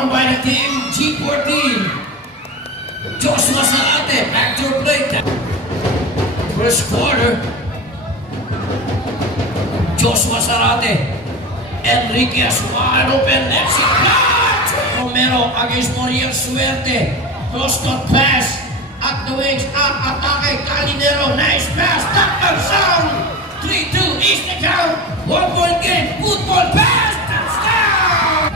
won by the team G14. Joshua Sarate, backdoor play. First quarter. Joshua Sarate. Enriquez, wide open, left shot. Romero against Moriel Suerte. Cross-court pass. At the wings, up, atake, Calinero, nice pass, touchdown! 3-2 is the count. 1 point game, football pass, touchdown!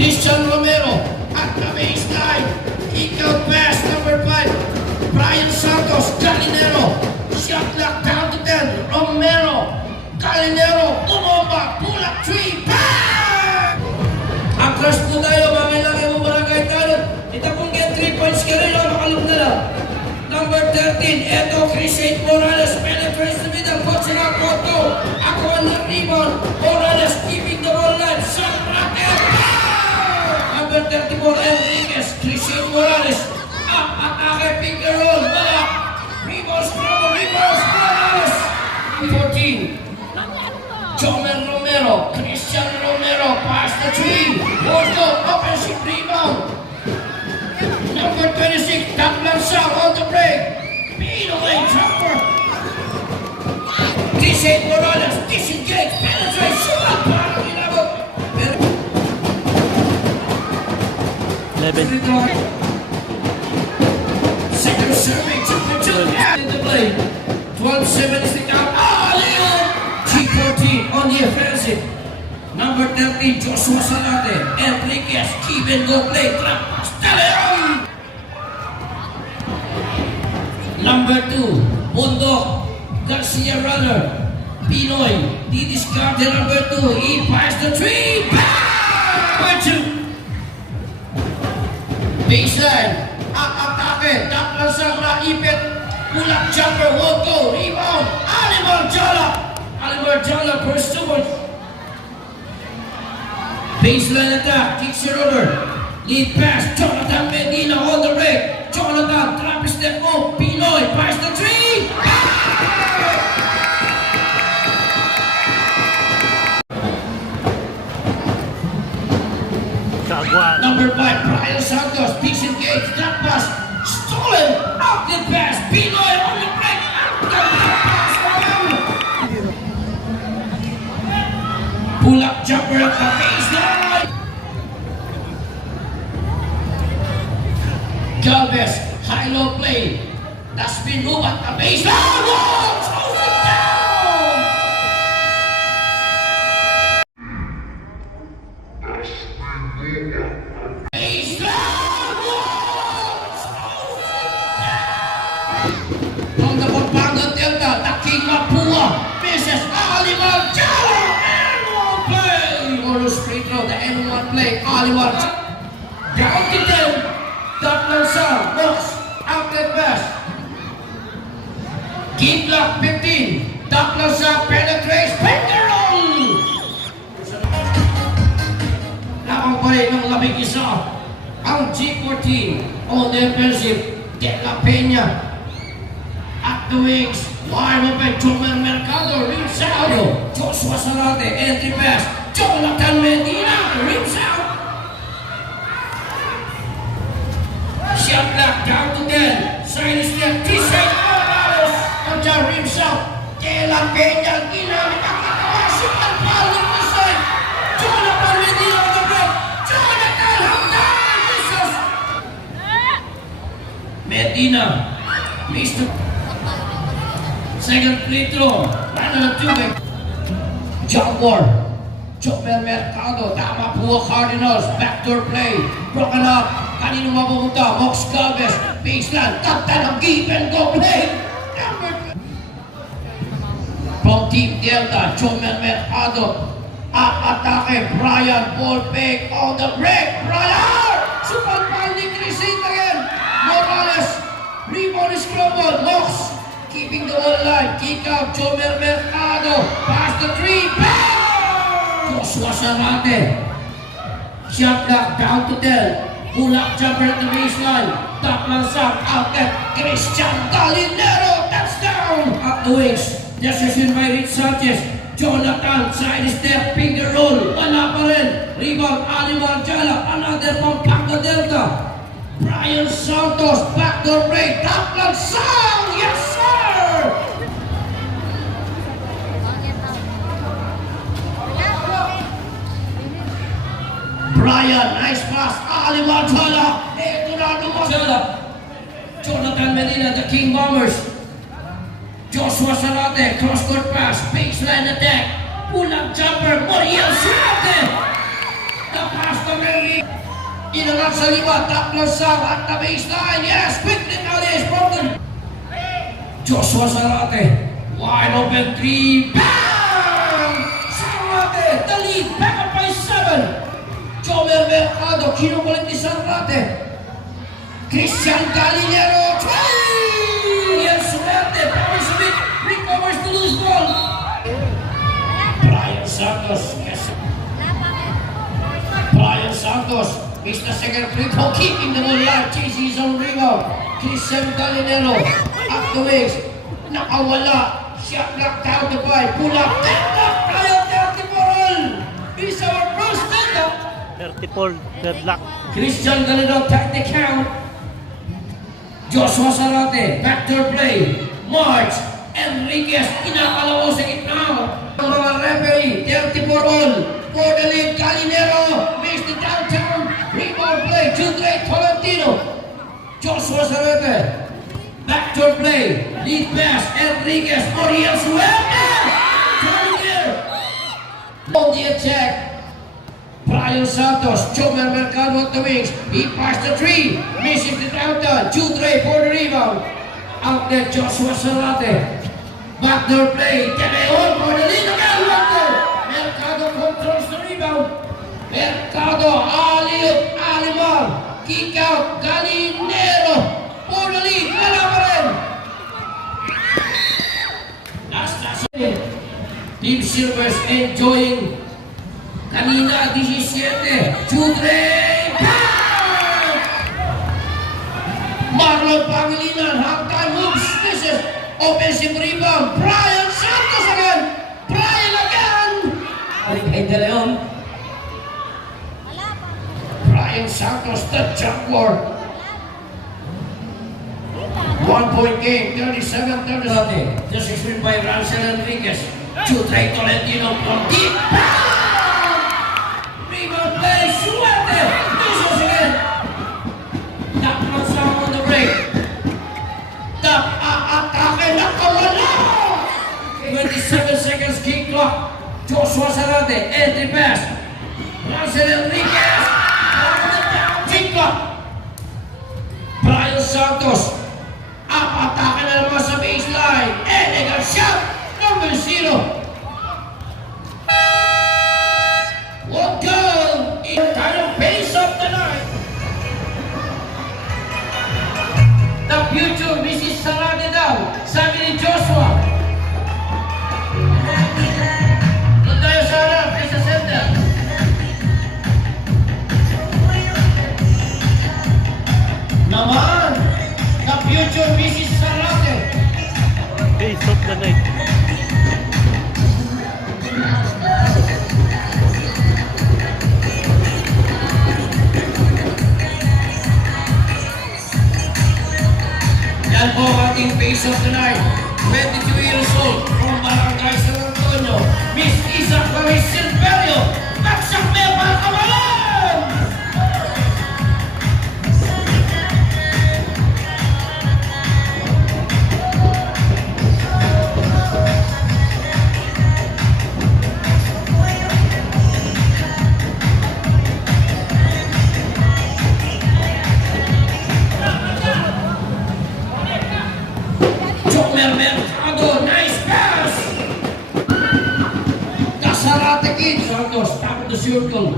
Christian Romero at the baseline. Kick out pass, number 5. Brian Santos, Calinero. Shot clock down to 10. Romero, Calinero, tumomba, pull up 3, bang! Akras po tayo, mga ilagay mo barangay talent. Ito kung get 3 points ka rin, makalog na lang. Number 13, Edo Crisate Morales, penetrates the middle, coaching out Cotto. Ako ang rebound, Morales keeping the ball line, shot bracket, number 34, Enriquez, Crisate Morales, up, atake, finger roll, back, rebound, Morales, 14, Jomer Romero, Christian Romero, pass the 3, Porto, offensive rebound, number 26, Douglas South on the break. Pinoy jumper. Crisate Morales, disengage, penetrate, shoot up, parang inabot. 11. Second serving, jumper, in the play. 12-7 is the count. Leon! G14 on the offensive. Number 13, Joshua Salate. Enriquez, keep and go play. Trap pass, Leon! Number 2, Bundok, Garcia runner, Pinoy, discard the number 2, he passed the 3, bang! 2. Baseline, atake, Douglas South, Raipet, pull up jumper, won't go, rebound, Alivar Jala, pursuit. Baseline attack, kicks it over, lead pass, Jonathan Medina on the break. Jonathan, trap step move, Pinoy, pass the 3! Caguan. Number 5, Brian Santos, disengage, trap pass, stolen, out the pass, Pinoy on the break, out the pass, pull up jumper at the baseline. Galvez, high-low play. That's been moved at the baseline. Whoa! Throws it down! Baseline! Whoa! Throws it down! From the Pampanga Delta, the King Mapua, misses Alivar Jala, and one play. Orus free throw, the N1 play, Alivar down to 10. Douglas South, box, outlet pass. Key block 15. Douglas South penetrates, finger roll! Lamang pa rin ng labing isa. Ang G14 on the offensive, De La Peña. At the wings, wide open, Jomer Mercado, rims out. Joshua Sarate, entry pass. Jonathan Medina, rims out. Shot clock down to 10. Side step, Crisate Morales. Andiyan, rims out. De La Peña, ginamit ang katawa. Super foul ng side. Jonathan Medina on the break. Jonathan, hanggang misses. Medina, Mr. Second free throw. Runner 2. Jaguar. Jomer Mercado, tama po Cardinals. Backdoor play. Broken up. Kanino mapupunta? Mox Galvez, baseline, kaptan ng give and go play. From Team Delta, Jomer Mercado, up atake, Brian, ball fake on the break, Brian! Super foul ni Crisate again, Morales, rebound is crumbled, Mox, keeping the wall line, kick out, Jomer Mercado, pass the 3, bang! Joshua Sarate, shot clock down to 10. Pull up jumper at the baseline. Douglas South outlet. Christian Calinero. Touchdown. Up the wings. Decision by Rich Sanchez. Jonathan side step. Finger roll. Wala pa rin. Rebound, Ali Marjala, another Pampanga Delta. Brian Santos, backdoor break, top lansang, yes sir! Brian, nice pass, Ali Marjala, ito na Marjala. Jonathan Medina, the King Bombers. Joshua Sarate, cross-court pass, baseline attack, pull-up jumper, Moriel Sarate. The pass to Melly. Inangat sa liwa, top lansang at the baseline. Yes, quickly Alice from the Joshua Sarate, wide open three. Bam! Sarate, the lead, back up by 7. Jomer Mercado, kinukulit ni Sarate. Christian Galinero, try! Yes, Sarate, Paris Smith, recovers to lose ball. Brian Santos, yes. Brian Santos is the second free throw, keeping the ball alive, chasing his own rebound. Christian Galinero, up the wings, nakawala, shot knocked out the ball, pull up, tayo 30 He's our first stand-up. 34, deadlock. Christian Galinero, take the count. Joshua Sarate, backdoor play, March, Enriquez, inakalaw sa gitna. Ang mga referee, 34 all, for the lead, Galinero, makes the downtown, rebound play, Judre Tolentino. Joshua Sarate, backdoor play, lead pass, Enriquez, Oriel Suerte. On the attack, Brian Santos, Jomer Mercado at the wings. He passed the three, missing the downtown. Judre for the rebound. Outlet Joshua Sarate. Backdoor play, De Leon for the lead again. Mercado controls the rebound. Mercado, Alimar, kick out, Galinero for the lead. Wala pa rin. Team Silvers enjoying. Kanina, 17, Judre, Marlon Pangilinan, halftime moves, this is offensive rebound, Brian Santos again, Brian again, kay De Leon, Brian Santos, the jump ball, 1-point game, 37-30, this is win by Rancel Enriquez, Judre Tolentino from deep, play, Suerte! Misses again! Tap lansang on the break. Tap, atake, nakawala! 27 seconds kick clock. Joshua Sarate, entry pass. Rancel Enriquez. Kick clock. Brian Santos. Atake na naman sa baseline. Elegant shot. Number 0. What goal? Kind of pace of the night. The future Mrs. Sarate daw, sabi ni Joshua. Doon tayo sa harap, sa center. Naman, the future Mrs. Sarate. Pace of the night. Yan po ang ating face of the night. 22 years old, from Barangay San Antonio, Miss Isa Clarice Silverio. Baksak may para kamalan! Mercado, nice pass! Kasarate Kid, Santos, top of the circle.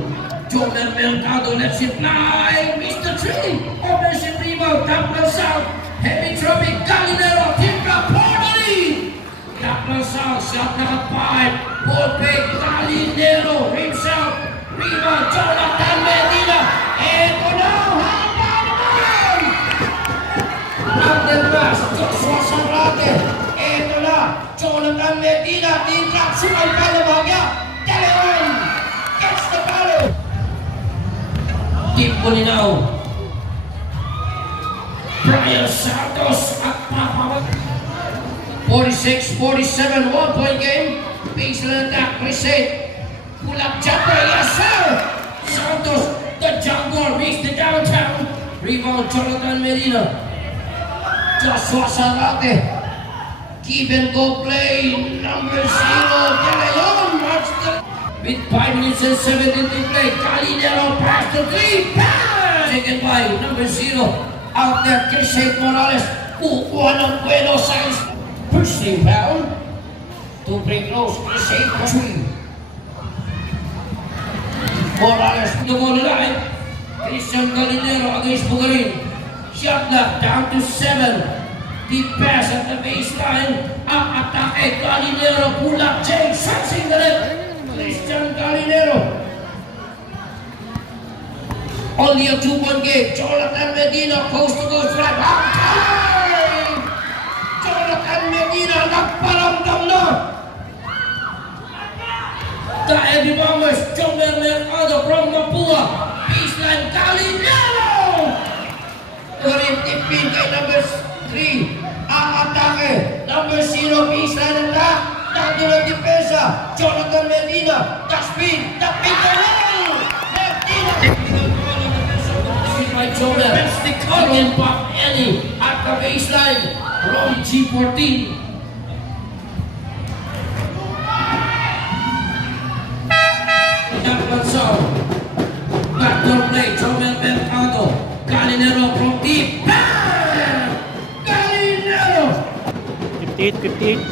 Jomer Mercado lets it fly, Mr. Tree, offensive rebound, top and south. Heavy traffic, Galinero, Ginebra, Portally! Top and south, shot na 5, ball break, Galinero, himself, rebound, Jonathan Medina, eto na, haba naman! Under pass, Joshua Sarate, eto na, Jonathan Medina, team trap, sumay pa na bahagya, De Leon, gets the ball. Team Bulinaw. Brian Santos at Pampanga. 46-47, 1-point game. Baseline attack, Crescent. Pull up jumper, yes sir! Santos, the jumper, reached the downtown. Rebound, Jonathan Medina. Joshua Sarate. Keep and go play, number 0, De Leon, marks the... With 5 minutes and 17 to play, Calinero pass to 3, pass! Taken by number 0, out there, Crescent Morales. Kukuha ng Buenos Aires. First rebound. To break close, Crescent swing. Morales, the ball line. Christian Calinero against Bugarin. Shot clock down to 7. Deep pass at the baseline. Ang atake, Calinero, pull up, Jay, sensing the net. Christian Calinero. Only a 2-point game. Jonathan Medina, coast to coast drive. Out time! Jonathan Medina, nagparamdam na. The Eddie Bombers, Jomer Mercado from Mapua. Baseline, Calinero! Turin tipin kay number 3. Ang atake, number 0, baseline attack. Nandun ang depensa, Jonathan Medina. The speed, the pinto-hole! Medina! By Jomer, that's the Colin Pop Annie at the baseline. Brgy.Paguiruan. Backdoor play, Jomer Mercado. Calinero from deep. Bang! Calinero! 58.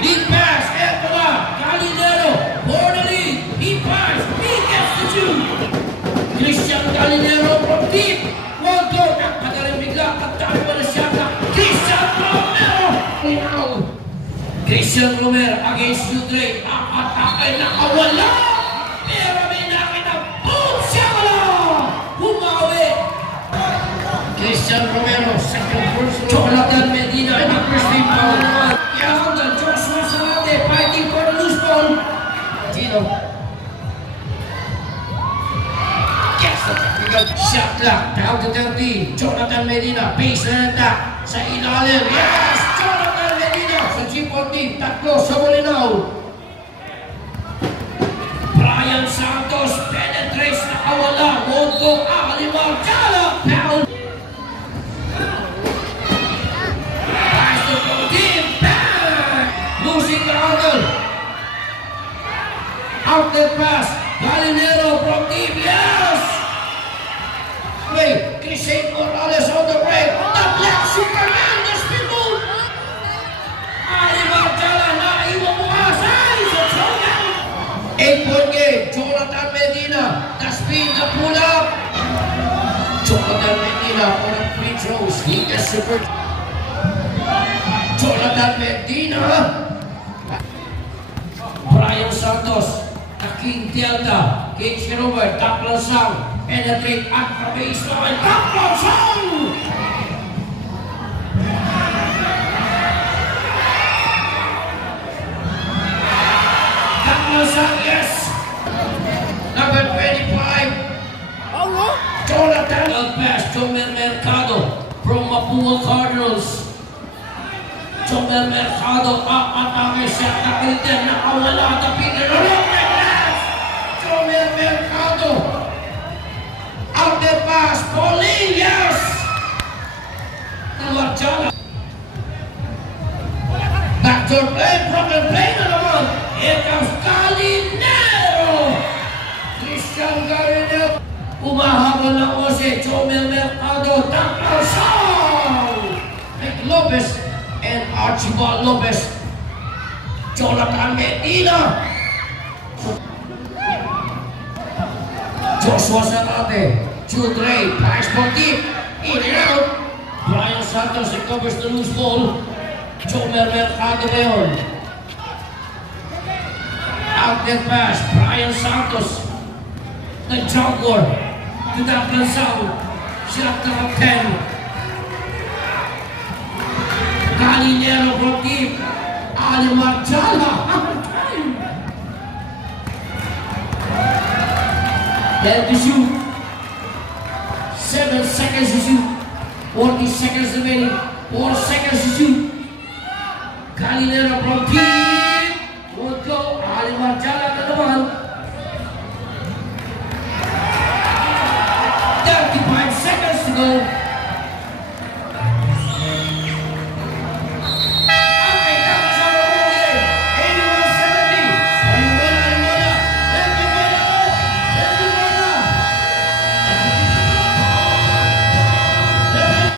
Deep pass, Epola. Calinero for the lead. He pass, he gets the 2. Christian Calinero from deep. One goal, nakadaling bigla. At tayo pa na siya na Christian Romero. Christian Romero against Udre. Ang atake nakawala. Pero may nakita. Boom! Siya Humawi! Christian Romero, second first. Jonathan Medina, number 3 foul. Yahangan, Joshua Sarate, fighting for the loose ball. Gino. Gets the technical shot clock, down to 13. Jonathan Medina, baseline attack. Sa ilalim, yes! Jonathan Medina, sa G14, tatlo sa Bulinaw. Brian Santos penetrates na awala. Won't go out. Limang Jala. Pound. Pass to go deep. Bang! Losing the handle. Out the pass. Calinero from deep. Yes! Wait. Crescent Morales on the break. The Black Superman. The spin move. Limang Jala na iwan mo asay. Sa throwdown. 8-point game, Jonathan Medina, the speed, the pull-up. Jonathan Medina for the free throws, he gets super. Jonathan Medina. Brian Santos, the King Delta, King Ginebra, Taplan Sound, penetrate at the baseline, Taplan Sound! Yes! Number 25. Jonathan. Pass, Jomer Mercado from Mapua Cardinals. Jomer Mercado, atake siya, nakalitan, nakawala, tapigil, Jomer Mercado. Out the pass, Pauline, yes! Marjala. Backdoor play, problem play na naman. Here comes Calinero! Christian Calinero. Umahabol ng Ose, Jomer Mercado, Tapasal! Mike Lopez and Archibald Lopez. Jonathan Medina. Joshua Sarate, Jude Ray, pass for deep, in and out. Brian Santos recovers the loose ball. Jomer Mercado ngayon. Out there pass, Brian Santos. The jumper to the Blanzao. Shot number 10. Calinero from deep. Ali Marjala. 10 to shoot. 7 seconds to shoot. 40 seconds remaining. 4 seconds to shoot. Galileo from P.